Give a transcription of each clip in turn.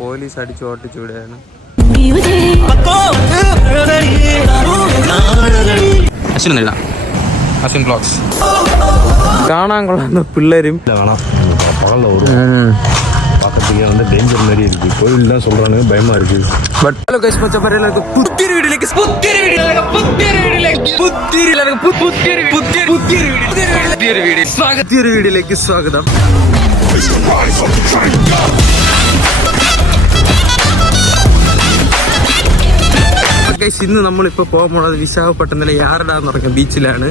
Police അടിച്ചു ഓട്ടിച്ചൂടെയാണ്. കാണാൻ കൊള്ളുന്ന പിള്ളേരും பக்கத்துக்கே வந்து டேஞ்சர் மாதிரி இருக்கு. கோவில் தான் சொல்றாங்க, பயமா இருக்கு. பட் ஹலோ गाइस மச்சப்பரேல புத்திரி வீடியோக்கு സ്വാഗതം. ഇന്ന് നമ്മളിപ്പോൾ പോകാൻ പോണത് വിശാഖപട്ടണത്തിലെ യാർഡ എന്ന് പറഞ്ഞ ബീച്ചിലാണ്.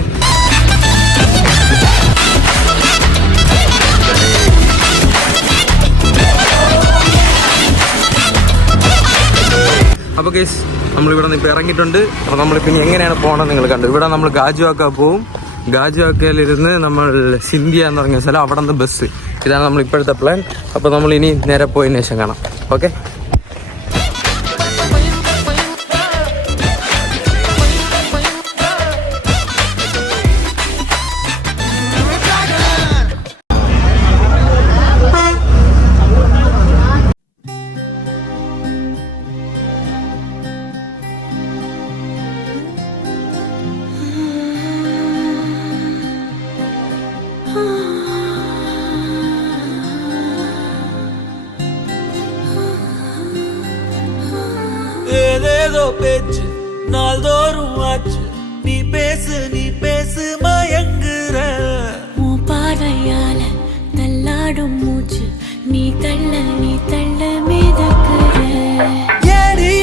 അപ്പോൾ ഗൈസ് നമ്മളിവിടെ നിന്ന് ഇപ്പോൾ ഇറങ്ങിയിട്ടുണ്ട്. അപ്പോൾ നമ്മളിപ്പോൾ ഇനി എങ്ങനെയാണ് പോകണമെന്ന് നിങ്ങൾ കണ്ടു. ഇവിടെ നമ്മൾ ഗാജുവാക്ക പോവും. ഗാജുവാക്കയിലിരുന്ന് നമ്മൾ സിന്ധ്യ എന്ന് പറഞ്ഞ സ്ഥലം, അവിടെ നിന്ന് ബസ്. ഇതാണ് നമ്മൾ ഇപ്പോഴത്തെ പ്ലാൻ. അപ്പോൾ നമ്മൾ ഇനി നേരെ പോയതിന് ശേഷം കാണാം. ഓക്കെ. ஏதேதோ பேச்சு நாள்தோறும் ஆச்சு, நீ பேசு மயங்குற. உன் பார்வையால தள்ளாடும் மூச்சு, நீ தள்ள மிதக்குற. ஏடி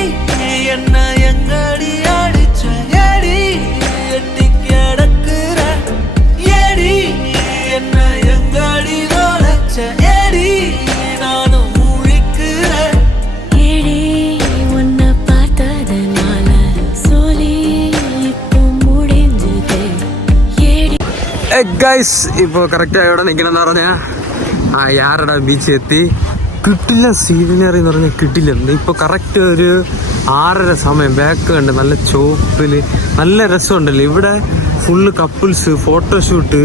என்ன எங்கடி அடிச்ச, ஏடி எட்டி கிடக்குற. ஏடி என்ன எங்கடி தொலைச்ச, ஏடி நானும் முழிக்கிறேன். ஏடி உன்னை பார்த்ததனால சொல்லி இப்போ முடிஞ்சது. ஏடி ഗൈസ് ഇപ്പോൾ കറക്റ്റായി ഇവിടെ നിൽക്കണമെന്ന് പറഞ്ഞാൽ യാർഡ ബീച്ച് എത്തി. കിട്ടില്ല സീനറി എന്ന് പറഞ്ഞാൽ കിട്ടില്ല. ഇപ്പോൾ കറക്റ്റ് ഒരു 6:30 സമയം. ബാക്ക് കണ്ട് നല്ല ചോപ്പിൽ നല്ല രസമുണ്ടല്ലോ ഇവിടെ. ഫുള്ള് കപ്പിൾസ്, ഫോട്ടോഷൂട്ട്,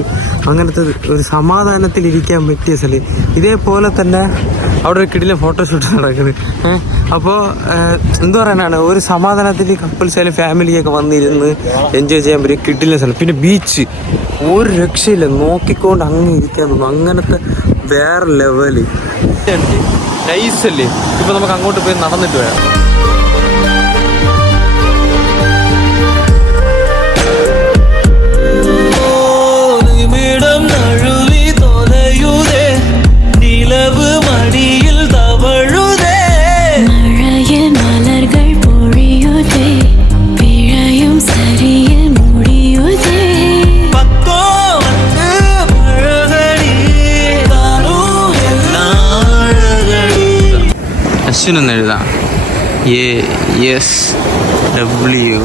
അങ്ങനത്തെ ഒരു സമാധാനത്തിൽ ഇരിക്കാൻ പറ്റിയ സ്ഥലം. ഇതേപോലെ തന്നെ അവിടെ ഒരു കിടിലൻ ഫോട്ടോഷൂട്ട് നടക്കുന്നത്. അപ്പോൾ എന്തു പറയാനാണ്, ഒരു സമാധാനത്തിൽ കപ്പിൾസ് ആയാലും ഫാമിലിയൊക്കെ വന്നിരുന്ന് എൻജോയ് ചെയ്യാൻ പറ്റിയ കിടിലൻ സ്ഥലം. പിന്നെ ബീച്ച് ഒരു രക്ഷയില്ല, നോക്കിക്കൊണ്ട് അങ്ങനെ ഇരിക്കാൻ തോന്നും. അങ്ങനത്തെ വേറെ ലെവല് നൈസല്ലേ. ഇപ്പം നമുക്ക് അങ്ങോട്ട് പോയി നടന്നിട്ട് വരാം. അശ്വിൻ എന്ന് എഴുതാം. ASWIN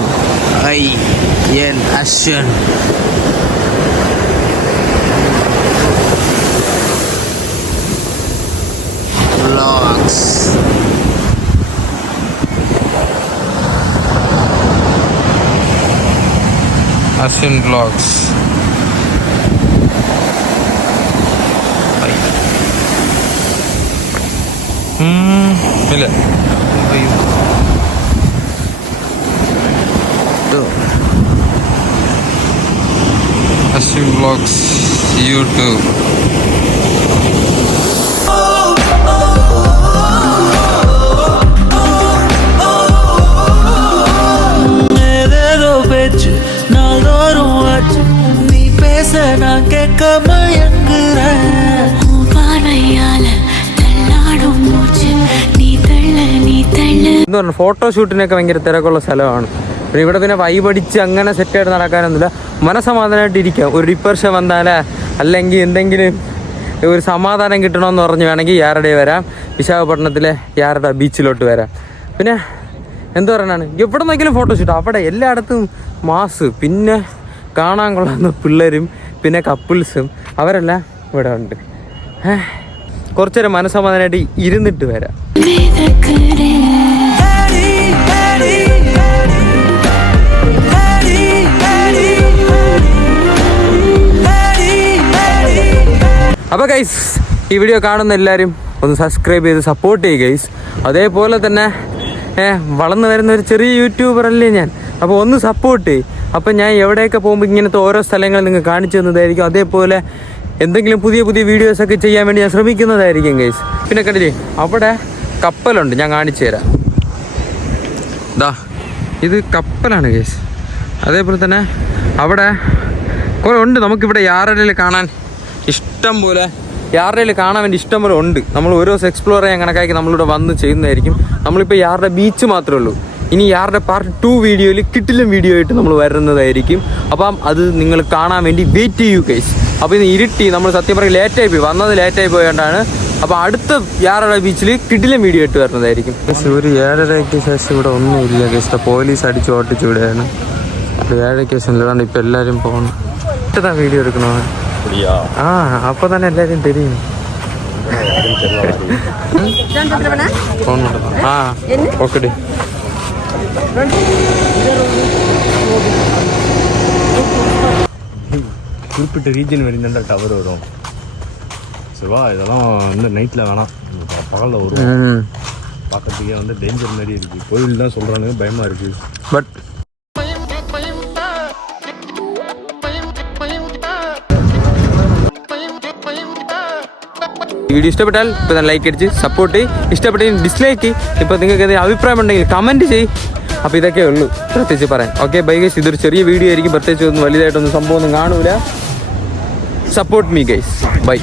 Ashwin. Vlogs. Ashwin vlogs. ഇല്ല അശ്വിൻ വ്ലോഗ്സ് യൂട്യൂബ്. ஏதேதோ பேச்சு நாள்தோறும் ஆச்சு, நீ பேச நான் கேட்க மயங்குறேன். உன் பார்வையால தள்ளாடும் மூச்சு, നീ തള്ള എന്ന് പറഞ്ഞാൽ ഫോട്ടോഷൂട്ടിനൊക്കെ ഭയങ്കര തിരക്കുള്ള സ്ഥലമാണ്. പിന്നെ ഇവിടെ പിന്നെ വൈബടിച്ച് അങ്ങനെ സെറ്റായിട്ട് നടക്കാനൊന്നുമില്ല. മനസമാധാനമായിട്ട് ഇരിക്കാം. ഒരു ഡിപ്രഷൻ വന്നാലേ അല്ലെങ്കിൽ എന്തെങ്കിലും ഒരു സമാധാനം കിട്ടണമെന്ന് പറഞ്ഞ് വേണമെങ്കിൽ യാർഡ വരാം. വിശാഖപട്ടണത്തിലെ യാർഡ ബീച്ചിലോട്ട് വരാം. പിന്നെ എന്തു പറയാനാണ്, എവിടെ നോക്കിയാലും ഫോട്ടോഷൂട്ട്. അവിടെ എല്ലായിടത്തും മാസ്. പിന്നെ കാണാൻ കൊള്ളുന്ന പിള്ളേരും പിന്നെ കപ്പിൾസും അവരെല്ലാം ഇവിടെ ഉണ്ട്. കുറച്ചു നേരം മനസ്സമാധാനമായിട്ട് ഇരുന്നിട്ട് വരാം. അപ്പോൾ ഗൈസ് ഈ വീഡിയോ കാണുന്ന എല്ലാവരും ഒന്ന് സബ്സ്ക്രൈബ് ചെയ്ത് സപ്പോർട്ട് ചെയ്യുക ഗൈസ്. അതേപോലെ തന്നെ വളർന്നു വരുന്ന ഒരു ചെറിയ യൂട്യൂബർ അല്ലേ ഞാൻ, അപ്പോൾ ഒന്ന് സപ്പോർട്ട് ചെയ്യും. അപ്പം ഞാൻ എവിടെയൊക്കെ പോകുമ്പോൾ ഇങ്ങനത്തെ ഓരോ സ്ഥലങ്ങൾ നിങ്ങൾ കാണിച്ചു തന്നതായിരിക്കും. അതേപോലെ എന്തെങ്കിലും പുതിയ പുതിയ വീഡിയോസൊക്കെ ചെയ്യാൻ വേണ്ടി ഞാൻ ശ്രമിക്കുന്നതായിരിക്കും ഗൈസ്. പിന്നെ കണ്ടില്ലേ അവിടെ കപ്പലുണ്ട്, ഞാൻ കാണിച്ചു തരാം. ദാ ഇത് കപ്പലാണ് ഗൈസ്. അതേപോലെ തന്നെ അവിടെ കുറേ ഉണ്ട് നമുക്കിവിടെ യാർഡയിൽ കാണാൻ ഇഷ്ടം പോലെ, യാർഡയിൽ കാണാൻ വേണ്ടി ഇഷ്ടം പോലെ ഉണ്ട്. നമ്മൾ ഓരോ ദിവസം എക്സ്പ്ലോർ ചെയ്യാൻ കണക്കാക്കി നമ്മളിവിടെ വന്ന് ചെയ്യുന്നതായിരിക്കും. നമ്മളിപ്പോൾ യാർഡ ബീച്ച് മാത്രമേ ഉള്ളൂ. ഇനി യാർഡ പാർട്ട് 2 വീഡിയോയിൽ കിട്ടിലും വീഡിയോ ആയിട്ട് നമ്മൾ വരുന്നതായിരിക്കും. അപ്പം അത് നിങ്ങൾ കാണാൻ വേണ്ടി വെയിറ്റ് ചെയ്യൂ ഗൈസ്. അപ്പോൾ ഇന്ന് ഇരുട്ടി, നമ്മൾ സത്യം പറയുക ലേറ്റായി പോയി, വന്നത് ലേറ്റായി പോയതുകൊണ്ടാണ്. അപ്പോൾ അടുത്ത യാർഡ ബീച്ചിൽ കിട്ടിലും വീഡിയോ ആയിട്ട് വരുന്നതായിരിക്കും. ഒരു 7:30 ശേഷം ഇവിടെ ഒന്നുമില്ല ഗൈസ്. പോലീസ് അടിച്ച് ഓട്ടിച്ചു വിടുകയാണ്. 7:00 ശേഷം ഇപ്പം എല്ലാവരും പോകണം. ഇട്ടതാ വീഡിയോ എടുക്കണോ? ആ അപ്പൊ തന്നെ എല്ലാരും தெரியும். ആ ഓക്കെ. குறிப்பிட்ட ரீஜன் வரைக்கும் தான் டவர் வரும். சரிவா, இதெல்லாம் வந்து நைட்டில் வேணாம், பகலில் வரும். பார்க்கறதுக்கே வந்து டேஞ்சர் மாதிரி இருக்குது. கோயில் தான் சொல்கிறானுங்க, பயமாக இருக்குது. பட் വീഡിയോ ഇഷ്ടപ്പെട്ടാൽ ഇപ്പോൾ തന്നെ ലൈക്ക് അടിച്ച് സപ്പോർട്ട് ചെയ്യും. ഇഷ്ടപ്പെട്ടെങ്കിൽ ഡിസ്ലൈക്ക്. ഇപ്പോൾ നിങ്ങൾക്ക് എന്തെങ്കിലും അഭിപ്രായം ഉണ്ടെങ്കിൽ കമൻറ്റ് ചെയ്യും. അപ്പോൾ ഇതൊക്കെ ഉള്ളൂ പ്രത്യേകിച്ച് പറയാൻ. Okay bye guys. ഇതൊരു ചെറിയ വീഡിയോ ആയിരിക്കും, പ്രത്യേകിച്ച് ഒന്നും വലുതായിട്ടൊന്നും സംഭവമൊന്നും കാണൂല. Support me guys. ബൈ.